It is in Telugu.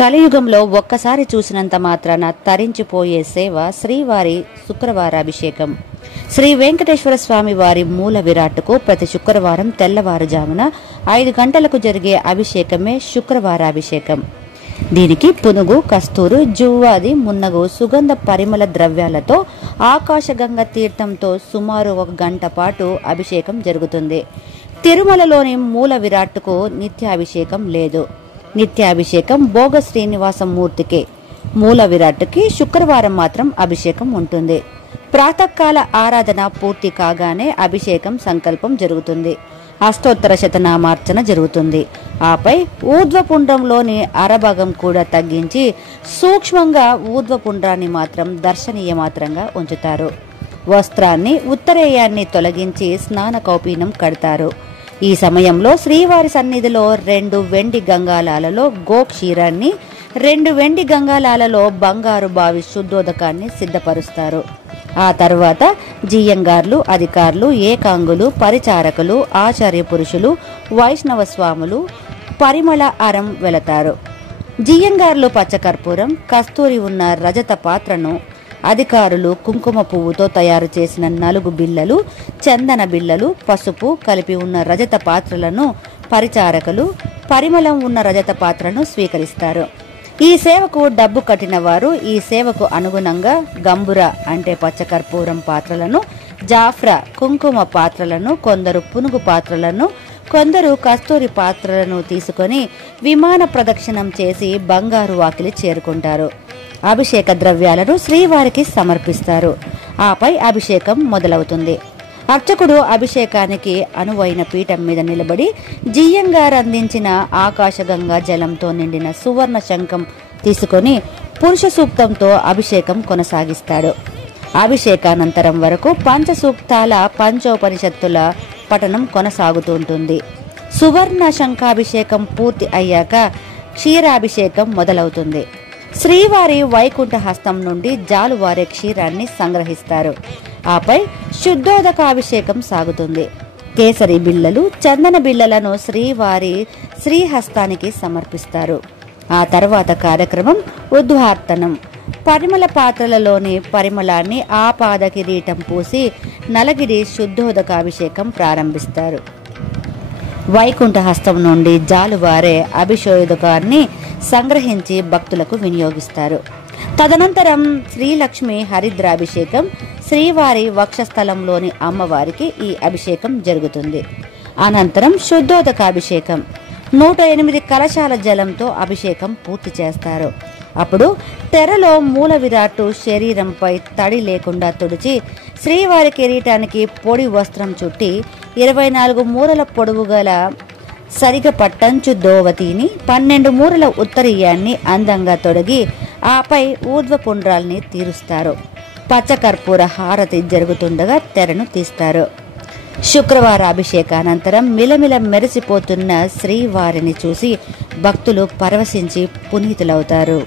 కలియుగంలో ఒక్కసారి చూసినంత మాత్రాన తరించిపోయే సేవ శ్రీవారి శుక్రవారాభిషేకం. శ్రీ వెంకటేశ్వర స్వామి వారి మూల విరాట్కు ప్రతి శుక్రవారం తెల్లవారుజామున 5 గంటలకు జరిగే అభిషేకమే శుక్రవారాభిషేకం. దీనికి పునుగు, కస్తూరు, జువ్వాది, మున్నగు సుగంధ పరిమళ ద్రవ్యాలతో ఆకాశగంగ తీర్థంతో సుమారు 1 గంట పాటు అభిషేకం జరుగుతుంది. తిరుమలలోని మూల విరాట్కు నిత్యాభిషేకం లేదు. నిత్యాభిషేకం భోగ శ్రీనివాసమూర్తికే. మూల విరాట్కి శుక్రవారం మాత్రం అభిషేకం ఉంటుంది. ప్రాతకాల ఆరాధన పూర్తి కాగానే అభిషేకం సంకల్పం జరుగుతుంది. అష్టోత్తర శతనామార్చన జరుగుతుంది. ఆపై ఊర్ధ్వపుండ్రంలోని అరభాగం కూడా తగ్గించి సూక్ష్మంగా ఊర్ధ్వపుండ్రాన్ని మాత్రం దర్శనీయ మాత్రంగా ఉంచుతారు. వస్త్రాన్ని, ఉత్తరేయాన్ని తొలగించి స్నాన కౌపీనం కడతారు. ఈ సమయంలో శ్రీవారి సన్నిధిలో 2 వెండి గంగాలాలలో గోక్షీరాన్ని, 2 వెండి గంగాలాలలో బంగారు బావి శుద్ధోదకాన్ని సిద్ధపరుస్తారు. ఆ తర్వాత జియ్యంగార్లు, అధికారులు, ఏకాంగులు, పరిచారకులు, ఆచార్య పురుషులు, వైష్ణవ స్వాములు పరిమళ అరం వెళతారు. జియ్యంగార్లు పచ్చకర్పూరం, కస్తూరి ఉన్న రజత పాత్రను, అధికారులు కుంకుమ పువ్వుతో తయారు చేసిన 4 బిళ్ళలు, చందన బిళ్ళలు, పసుపు కలిపి ఉన్న రజత పాత్రలను పరిచారకులు పరిమళం ఉన్న రజత పాత్రను స్వీకరిస్తారు. ఈ సేవకు డబ్బు కట్టిన వారు ఈ సేవకు అనుగుణంగా గంబుర అంటే పచ్చకర్పూరం పాత్రలను, జాఫ్రా కుంకుమ పాత్రలను, కొందరు పునుగు పాత్రలను, కొందరు కస్తూరి పాత్రలను తీసుకొని విమాన ప్రదక్షిణం చేసి బంగారు వాకిలి చేరుకుంటారు. అభిషేక ద్రవ్యాలను శ్రీవారికి సమర్పిస్తారు. ఆపై అభిషేకం మొదలవుతుంది. అర్చకుడు అభిషేకానికి అనువైన పీఠం మీద నిలబడి జియ్యంగారు అందించిన ఆకాశగంగా జలంతో నిండిన సువర్ణ శంఖం తీసుకొని పురుష సూక్తంతో అభిషేకం కొనసాగిస్తాడు. అభిషేకానంతరం వరకు పంచసూక్తాల, పంచోపనిషత్తుల పఠనం కొనసాగుతుంటుంది. సువర్ణ శంఖాభిషేకం పూర్తి అయ్యాక క్షీరాభిషేకం మొదలవుతుంది. శ్రీవారి వైకుంఠ హస్తం నుండి జాలువారే క్షీరాన్ని సంగ్రహిస్తారు. ఆపై శుద్ధోదకాభిషేకం సాగుతుంది. కేసరి బిళ్ళలు, చందన బిళ్ళలను శ్రీవారి శ్రీహస్తానికి సమర్పిస్తారు. ఆ తర్వాత కార్యక్రమం ఉద్వార్తనం. పరిమళ పాత్రలలోని పరిమళాన్ని ఆపాద కిరీటం పూసి నలగిరి శుద్ధోదకాభిషేకం ప్రారంభిస్తారు. వైకుంఠ హస్తం నుండి జాలువారే అభిషేకోదకాన్ని సంగ్రహించి భక్తులకు వినియోగిస్తారు. తదనంతరం శ్రీలక్ష్మి హరిద్రాభిషేకం. శ్రీవారి వక్షస్థలంలోని అమ్మవారికి ఈ అభిషేకం జరుగుతుంది. అనంతరం శుద్ధోదకాభిషేకం. 108 కలశాల జలంతో అభిషేకం పూర్తి చేస్తారు. అప్పుడు తెరలో మూల విరాట్టు శరీరంపై తడి లేకుండా తుడిచి శ్రీవారి కిరీటానికి పొడి వస్త్రం చుట్టి 24 మూరల పొడవు గల సరిగ పట్టంచు దోవతిని, 12 మూరల ఉత్తరీయాన్ని అందంగా తొడిగి ఆపై ఊర్ధ్వపుండ్రాల్ని తీరుస్తారు. పచ్చకర్పూర హారతి జరుగుతుండగా తెరను తీస్తారు. శుక్రవార అభిషేకానంతరం మిలమిల మెరిసిపోతున్న శ్రీవారిని చూసి భక్తులు పరవశించి పునీతులవుతారు.